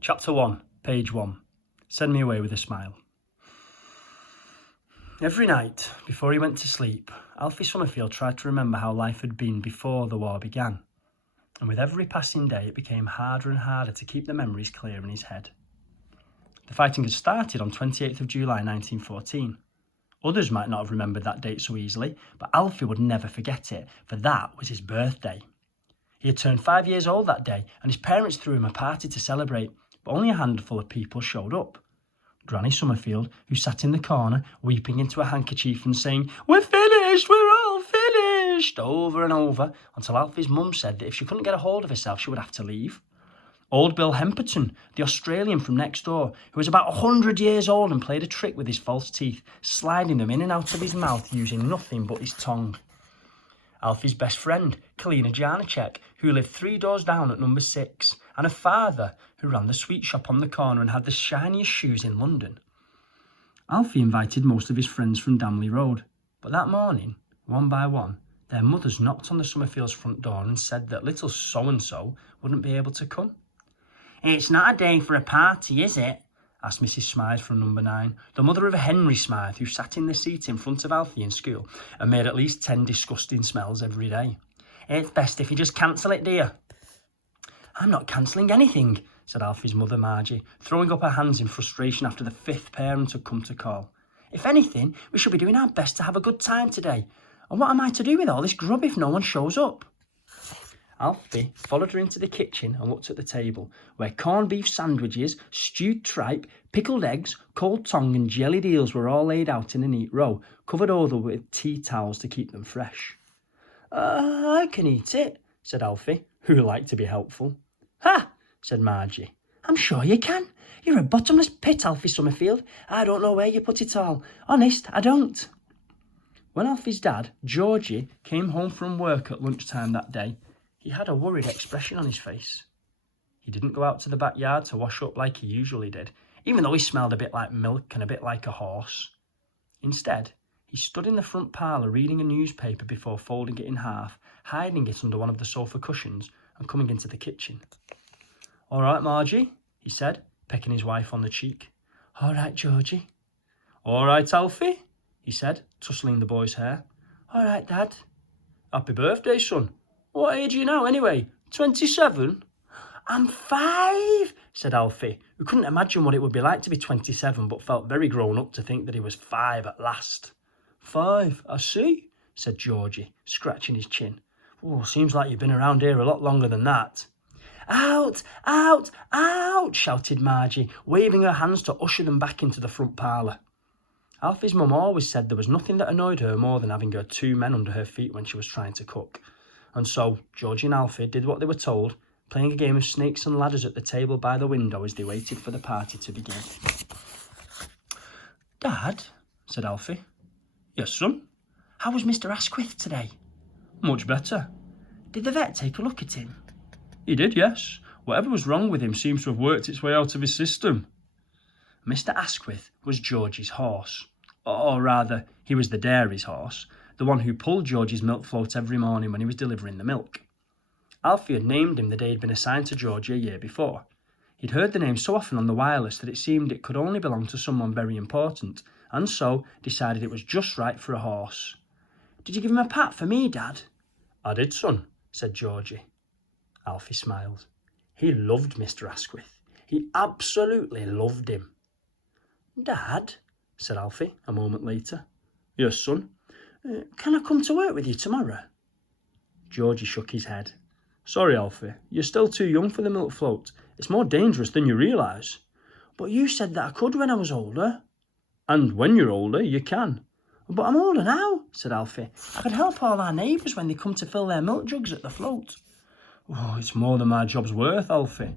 Chapter 1, page 1. Send me away with a smile. Every night, before he went to sleep, Alfie Summerfield tried to remember how life had been before the war began. And with every passing day, it became harder and harder to keep the memories clear in his head. The fighting had started on 28th of July 1914. Others might not have remembered that date so easily, but Alfie would never forget it, for that was his birthday. He had turned 5 years old that day, and his parents threw him a party to celebrate, but only a handful of people showed up. Granny Summerfield, who sat in the corner, weeping into a handkerchief and saying, "We're finished, we're all finished," over and over, until Alfie's mum said that if she couldn't get a hold of herself, she would have to leave. Old Bill Hemperton, the Australian from next door, who was about 100 years old and played a trick with his false teeth, sliding them in and out of his mouth using nothing but his tongue. Alfie's best friend, Kalina Janacek, who lived 3 doors down at number 6, and a father who ran the sweet shop on the corner and had the shiniest shoes in London. Alfie invited most of his friends from Damley Road, but that morning, one by one, their mothers knocked on the Summerfields' front door and said that little so-and-so wouldn't be able to come. "It's not a day for a party, is it?" asked Mrs. Smythe from number 9, the mother of Henry Smythe, who sat in the seat in front of Alfie in school and made at least 10 disgusting smells every day. "It's best if you just cancel it, dear." "I'm not cancelling anything," said Alfie's mother, Margie, throwing up her hands in frustration after the 5th parent had come to call. "If anything, we should be doing our best to have a good time today. And what am I to do with all this grub if no one shows up?" Alfie followed her into the kitchen and looked at the table, where corned beef sandwiches, stewed tripe, pickled eggs, cold tongue and jellied eels were all laid out in a neat row, covered over with tea towels to keep them fresh. "I can eat it," said Alfie, who liked to be helpful. "Ha!" said Margie. "I'm sure you can. You're a bottomless pit, Alfie Summerfield. I don't know where you put it all. Honest, I don't." When Alfie's dad, Georgie, came home from work at lunchtime that day, he had a worried expression on his face. He didn't go out to the backyard to wash up like he usually did, even though he smelled a bit like milk and a bit like a horse. Instead, he stood in the front parlour reading a newspaper before folding it in half, hiding it under one of the sofa cushions and coming into the kitchen. "All right, Margie," he said, pecking his wife on the cheek. "All right, Georgie." "All right, Alfie," he said, tussling the boy's hair. "All right, Dad." "Happy birthday, son. What age are you now, anyway? 27? "I'm 5, said Alfie, who couldn't imagine what it would be like to be 27, but felt very grown up to think that he was 5 at last. "5, I see," said Georgie, scratching his chin. "Oh, seems like you've been around here a lot longer than that." "Out, out, out," shouted Margie, waving her hands to usher them back into the front parlour. Alfie's mum always said there was nothing that annoyed her more than having her 2 men under her feet when she was trying to cook. And so Georgie and Alfie did what they were told, playing a game of snakes and ladders at the table by the window as they waited for the party to begin. "Dad," said Alfie. "Yes, son?" "How was Mr. Asquith today?" "Much better." "Did the vet take a look at him?" "He did, yes. Whatever was wrong with him seems to have worked its way out of his system." Mr. Asquith was Georgie's horse. Or rather, he was the dairy's horse, the one who pulled Georgie's milk float every morning when he was delivering the milk. Alfie had named him the day he'd been assigned to Georgie a year before. He'd heard the name so often on the wireless that it seemed it could only belong to someone very important, and so decided it was just right for a horse. "Did you give him a pat for me, Dad?" "I did, son," said Georgie. Alfie smiled. He loved Mr. Asquith. He absolutely loved him. "Dad," said Alfie a moment later. "Yes, son?" "Can I come to work with you tomorrow?" Georgie shook his head. "Sorry, Alfie, you're still too young for the milk float. It's more dangerous than you realise." "But you said that I could when I was older." "And when you're older, you can." "But I'm older now," said Alfie. "I can help all our neighbours when they come to fill their milk jugs at the float." "Oh, it's more than my job's worth, Alfie."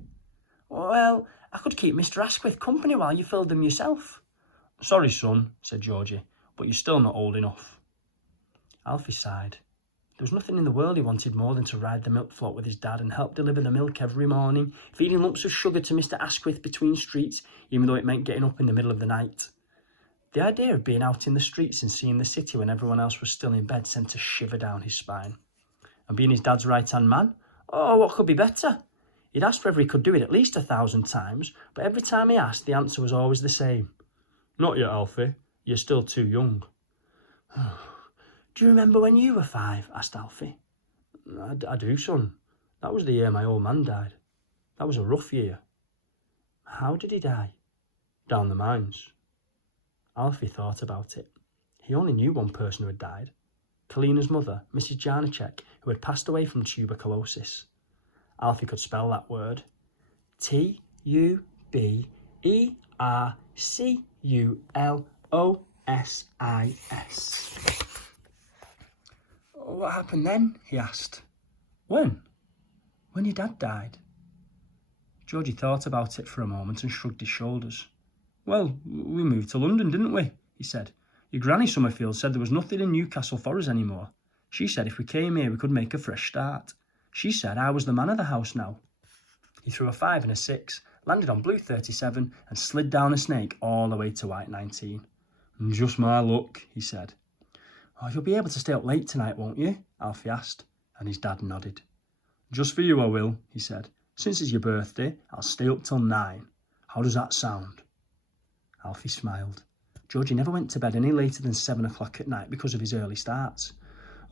"Well, I could keep Mr. Asquith company while you filled them yourself." "Sorry, son," said Georgie, "but you're still not old enough." Alfie sighed. There was nothing in the world he wanted more than to ride the milk float with his dad and help deliver the milk every morning, feeding lumps of sugar to Mr. Asquith between streets, even though it meant getting up in the middle of the night. The idea of being out in the streets and seeing the city when everyone else was still in bed sent a shiver down his spine. And being his dad's right-hand man, oh, what could be better? He'd asked whether he could do it at least 1,000 times, but every time he asked, the answer was always the same. "Not yet, Alfie. You're still too young." "Do you remember when you were 5? asked Alfie. I do, son. That was the year my old man died. That was a rough year." "How did he die?" "Down the mines." Alfie thought about it. He only knew one person who had died. Kalina's mother, Mrs. Janacek, who had passed away from tuberculosis. Alfie could spell that word. Tuberculosis. "What happened then?" he asked. "When?" "When your dad died." Georgie thought about it for a moment and shrugged his shoulders. "Well, we moved to London, didn't we?" he said. "Your Granny Summerfield said there was nothing in Newcastle for us anymore. She said if we came here we could make a fresh start. She said I was the man of the house now." He threw a 5 and a 6, landed on blue 37 and slid down a snake all the way to white 19. "Just my luck," he said. "Oh, you'll be able to stay up late tonight, won't you?" Alfie asked, and his dad nodded. "Just for you I will," he said. "Since it's your birthday, I'll stay up till 9. How does that sound?" Alfie smiled. Georgie never went to bed any later than 7 o'clock at night because of his early starts.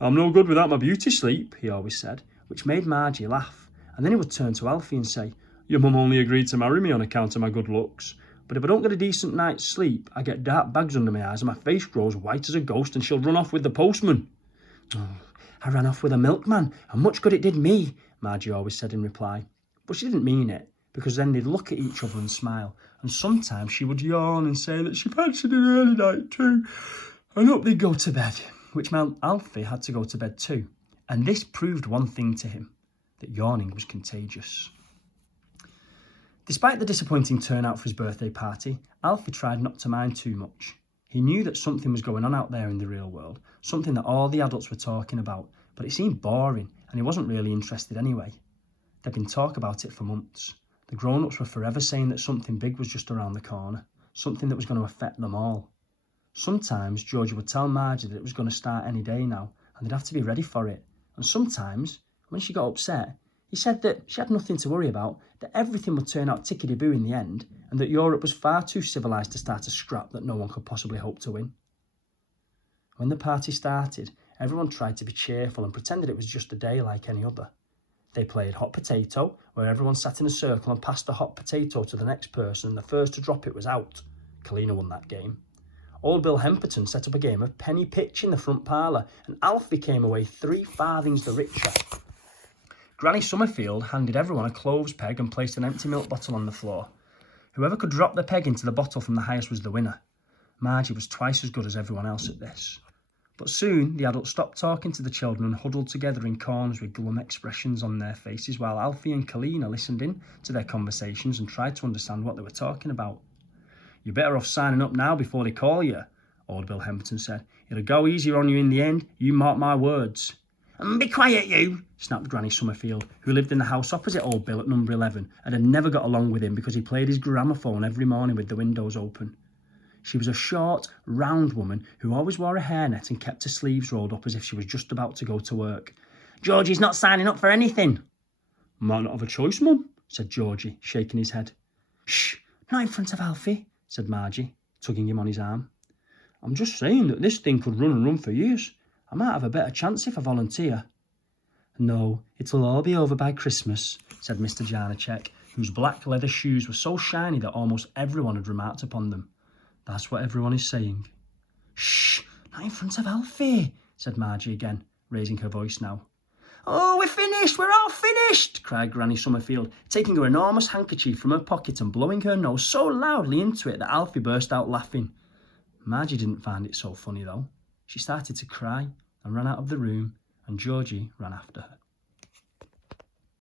"I'm no good without my beauty sleep," he always said, which made Margie laugh, and then he would turn to Alfie and say, "Your mum only agreed to marry me on account of my good looks, but if I don't get a decent night's sleep, I get dark bags under my eyes and my face grows white as a ghost and she'll run off with the postman." "Oh, I ran off with a milkman, and much good it did me," Margie always said in reply. But she didn't mean it, because then they'd look at each other and smile, and sometimes she would yawn and say that she fancied an early night too, and up they'd go to bed, which meant Alfie had to go to bed too, and this proved one thing to him, that yawning was contagious. Despite the disappointing turnout for his birthday party, Alfie tried not to mind too much. He knew that something was going on out there in the real world, something that all the adults were talking about, but it seemed boring, and he wasn't really interested anyway. There'd been talk about it for months. The grown-ups were forever saying that something big was just around the corner, something that was going to affect them all. Sometimes Georgie would tell Margie that it was going to start any day now, and they'd have to be ready for it. And sometimes, when she got upset, he said that she had nothing to worry about, that everything would turn out tickety-boo in the end, and that Europe was far too civilised to start a scrap that no one could possibly hope to win. When the party started, everyone tried to be cheerful and pretended it was just a day like any other. They played hot potato, where everyone sat in a circle and passed the hot potato to the next person, and the first to drop it was out. Kalina won that game. Old Bill Hemperton set up a game of penny pitch in the front parlour, and Alfie came away 3 farthings the richer. Granny Summerfield handed everyone a cloves peg and placed an empty milk bottle on the floor. Whoever could drop the peg into the bottle from the highest was the winner. Margie was twice as good as everyone else at this. But soon the adults stopped talking to the children and huddled together in corners with glum expressions on their faces while Alfie and Kalina listened in to their conversations and tried to understand what they were talking about. "You're better off signing up now before they call you," old Bill Hemperton said. "It'll go easier on you in the end, you mark my words." "Be quiet, you," snapped Granny Summerfield, who lived in the house opposite old Bill at number 11 and had never got along with him because he played his gramophone every morning with the windows open. She was a short, round woman who always wore a hairnet and kept her sleeves rolled up as if she was just about to go to work. "Georgie's not signing up for anything." "Might not have a choice, Mum," said Georgie, shaking his head. "Shh, not in front of Alfie," said Margie, tugging him on his arm. "I'm just saying that this thing could run and run for years. I might have a better chance if I volunteer." "No, it'll all be over by Christmas," said Mr. Janacek, whose black leather shoes were so shiny that almost everyone had remarked upon them. "That's what everyone is saying." "Shh, not in front of Alfie," said Margie again, raising her voice now. "Oh, we're finished, we're all finished," cried Granny Summerfield, taking her enormous handkerchief from her pocket and blowing her nose so loudly into it that Alfie burst out laughing. Margie didn't find it so funny though. She started to cry and ran out of the room, and Georgie ran after her.